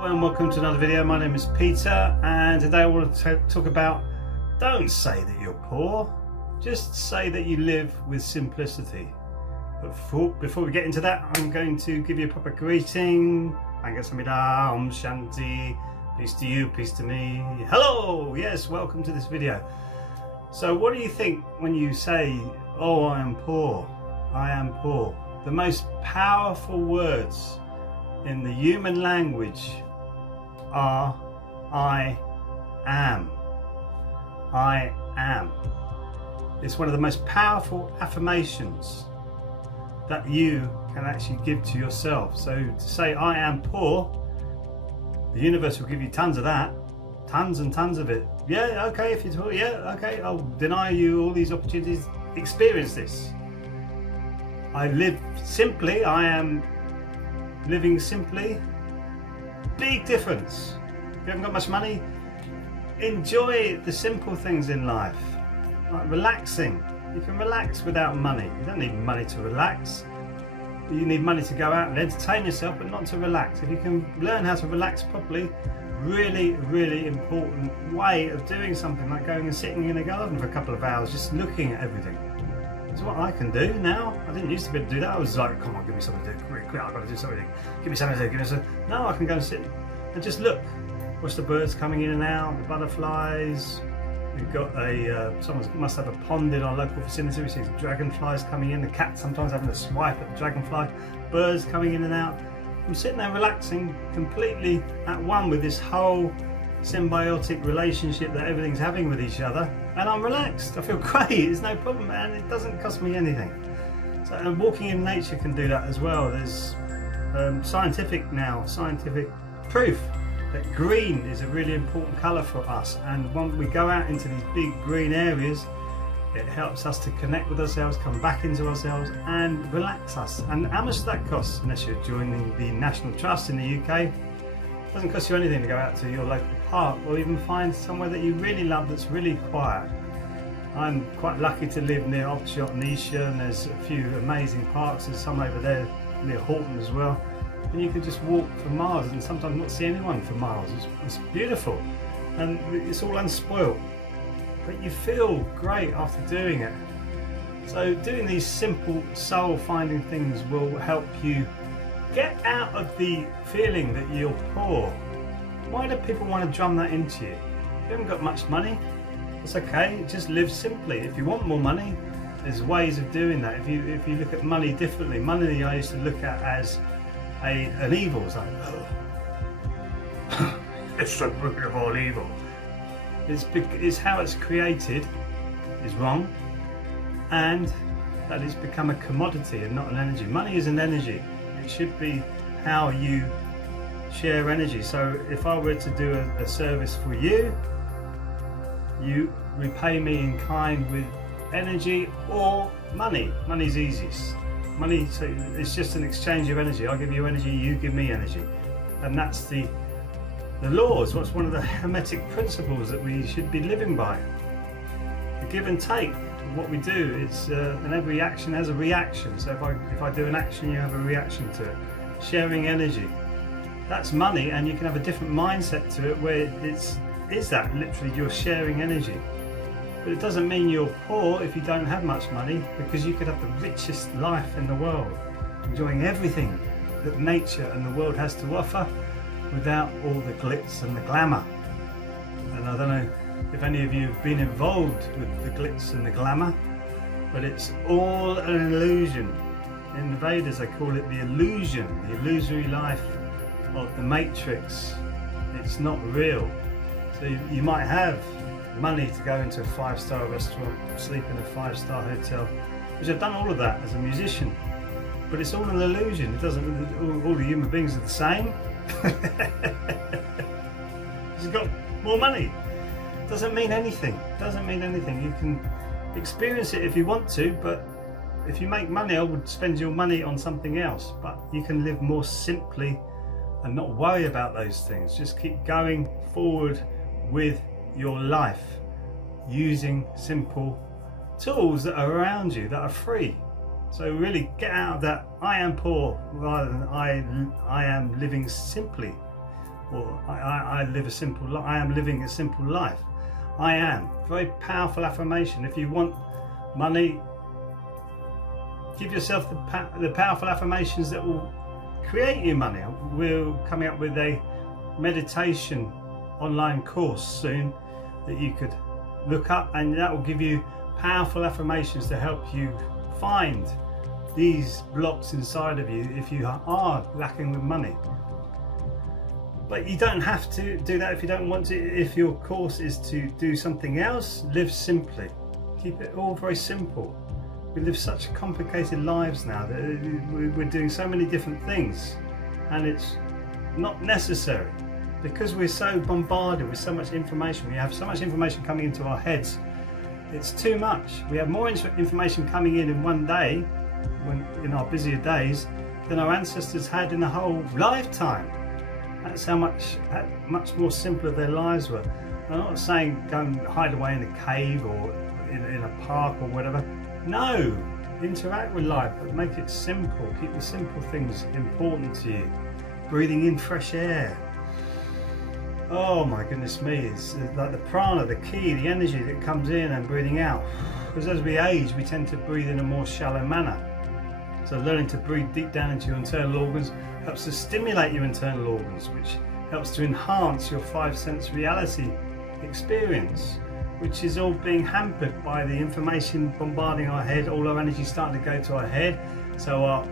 Hello and welcome to another video. My name is Peter and today I want to talk about don't say that you're poor, just say that you live with simplicity. But before we get into that, I'm going to give you a proper greeting. Angasamida, Om Shanti, peace to you, peace to me. Hello, yes, welcome to this video. So what do you think when you say, oh, I am poor, I am poor? The most powerful words in the human language are I am. I am. It's one of the most powerful affirmations that you can actually give to yourself. So to say I am poor, the universe will give you tons of that, tons and tons of it. Yeah, okay, if you're poor, yeah, okay, I'll deny you all these opportunities. Experience this. I live simply, I am living simply. Big difference. If you haven't got much money, enjoy the simple things in life. Like relaxing. You can relax without money. You don't need money to relax. You need money to go out and entertain yourself, but not to relax. If you can learn how to relax properly, really, really important way of doing something like going and sitting in a garden for a couple of hours, just looking at everything. It's what I can do now. I didn't used to be able to do that. I was like, come on, give me something to do. Quick, I've got to do something. Give me something to do. Give me something. Now I can go and sit and just look. Watch the birds coming in and out, the butterflies. We've got someone must have a pond in our local vicinity. We see dragonflies coming in. The cat sometimes having a swipe at the dragonfly. Birds coming in and out. I'm sitting there relaxing, completely at one with this whole symbiotic relationship that everything's having with each other, and I'm relaxed. I feel great. It's no problem, and it doesn't cost me anything. So, and walking in nature can do that as well. There's scientific proof that green is a really important colour for us, and when we go out into these big green areas, it helps us to connect with ourselves, come back into ourselves and relax us. And how much does that cost? Unless you're joining the National Trust in the UK, it doesn't cost you anything to go out to your local park or even find somewhere that you really love that's really quiet. I'm quite lucky to live near Oxford and Isha, and there's a few amazing parks. There's some over there near Horton as well, and you can just walk for miles and sometimes not see anyone for miles. It's beautiful and it's all unspoilt, but you feel great after doing it. So doing these simple soul finding things will help you get out of the feeling that you're poor. Why do people want to drum that into you? If you haven't got much money, it's okay, just live simply. If you want more money, there's ways of doing that. If you look at money differently, money I used to look at as an evil. It's like, oh, it's the root of all evil. It's how it's created is wrong, and that it's become a commodity and not an energy. Money is an energy. It should be how you share energy. So if I were to do a service for you, you repay me in kind with energy or money. Money's easiest. Money, so it's just an exchange of energy. I give you energy, you give me energy, and that's the laws. What's one of the hermetic principles that we should be living by? The give and take. What we do is, and every action has a reaction. So if I do an action, you have a reaction to it. Sharing energy, that's money, and you can have a different mindset to it where is that literally you're sharing energy. But it doesn't mean you're poor if you don't have much money, because you could have the richest life in the world, enjoying everything that nature and the world has to offer without all the glitz and the glamour. And I don't know if any of you have been involved with the glitz and the glamour, but it's all an illusion. In the Vedas they call it the illusion, the illusory life of the matrix. It's not real. So you might have money to go into a 5-star restaurant, sleep in a 5-star hotel, which I've done all of that as a musician, but it's all an illusion. It doesn't, all the human beings are the same. You've got more money. Doesn't mean anything. Doesn't mean anything. You can experience it if you want to, but if you make money, I would spend your money on something else. But you can live more simply and not worry about those things. Just keep going forward with your life using simple tools that are around you that are free. So really get out of that I am poor rather than I am living simply. or I live a simple life. I am living a simple life. I am. Very powerful affirmation. If you want money, give yourself the powerful affirmations that will create you money. We're coming up with a meditation online course soon that you could look up, and that will give you powerful affirmations to help you find these blocks inside of you if you are lacking with money. But you don't have to do that if you don't want to. If your course is to do something else, live simply. Keep it all very simple. We live such complicated lives now that we're doing so many different things, and it's not necessary because we're so bombarded with so much information. We have so much information coming into our heads. It's too much. We have more information coming in one day, in our busier days, than our ancestors had in a whole lifetime. That's how much more simpler their lives were. I'm not saying go and hide away in a cave or in a park or whatever. No, interact with life, but make it simple. Keep the simple things important to you. Breathing in fresh air. Oh my goodness me, it's like the prana, the ki, the energy that comes in and breathing out. Because as we age, we tend to breathe in a more shallow manner. So learning to breathe deep down into your internal organs helps to stimulate your internal organs, which helps to enhance your 5 sense reality experience, which is all being hampered by the information bombarding our head. All our energy starting to go to our head, so our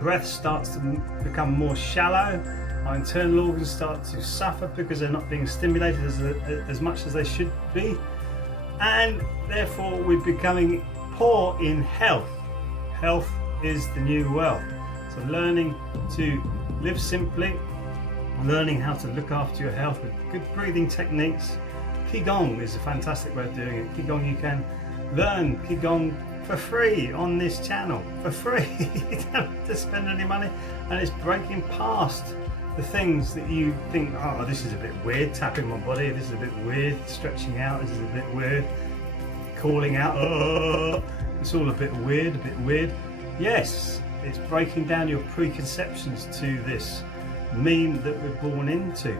breath starts to become more shallow. Our internal organs start to suffer because they're not being stimulated as much as they should be, and therefore we're becoming poor in health. Health is the new wealth. So learning to live simply, learning how to look after your health with good breathing techniques. Qigong is a fantastic way of doing it. Qigong, you can learn Qigong for free on this channel, for free. You don't have to spend any money, and it's breaking past the things that you think, oh, this is a bit weird, tapping my body, this is a bit weird, stretching out, this is a bit weird, calling out, oh, it's all a bit weird. Yes, it's breaking down your preconceptions to this meme that we're born into.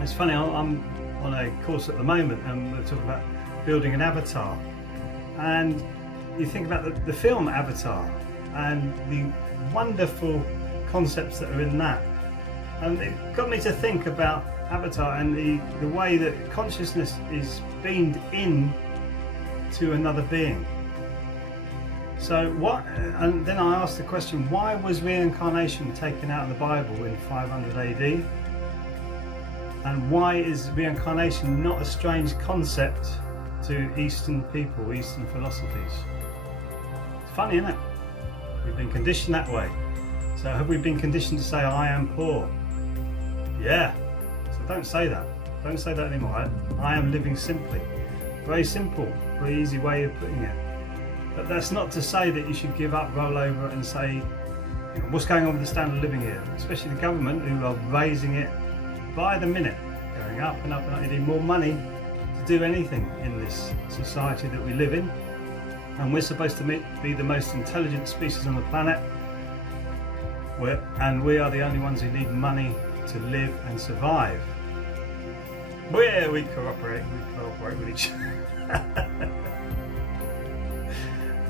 It's funny, I'm on a course at the moment and we're talking about building an avatar, and you think about the film Avatar and the wonderful concepts that are in that, and it got me to think about Avatar and the way that consciousness is beamed in to another being. So what, and then I asked the question, why was reincarnation taken out of the Bible in 500 AD? And why is reincarnation not a strange concept to Eastern people, Eastern philosophies? It's funny, isn't it? We've been conditioned that way. So have we been conditioned to say, I am poor? Yeah. So don't say that. Don't say that anymore. I am living simply. Very simple, very easy way of putting it. But that's not to say that you should give up, roll over and say, what's going on with the standard of living here? Especially the government, who are raising it by the minute, going up and up and up. You need more money to do anything in this society that we live in. And we're supposed to be the most intelligent species on the planet. And we are the only ones who need money to live and survive. Where we cooperate with each other.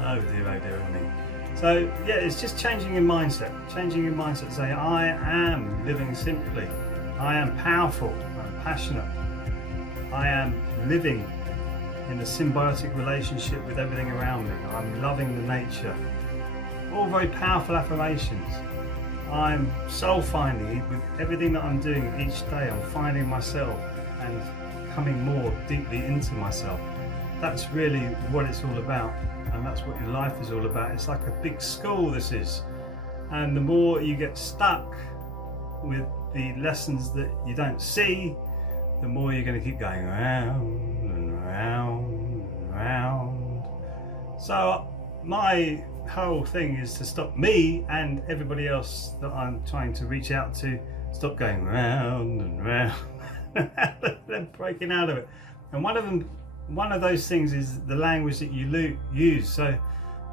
Oh dear me. So yeah, it's just changing your mindset. Changing your mindset, saying I am living simply. I am powerful, I'm passionate. I am living in a symbiotic relationship with everything around me. I'm loving the nature. All very powerful affirmations. I'm soul finding. With everything that I'm doing each day, I'm finding myself and coming more deeply into myself. That's really what it's all about, and that's what your life is all about. It's like a big school, this is. And the more you get stuck with the lessons that you don't see, the more you're going to keep going round and round and round. So my whole thing is to stop me and everybody else that I'm trying to reach out to, stop going round and round. They're breaking out of it. And one of those things is the language that you use. So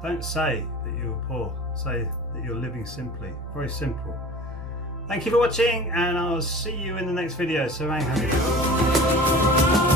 don't say that you're poor, say that you're living simply. Very simple. Thank you for watching, and I'll see you in the next video. Sarang Hari.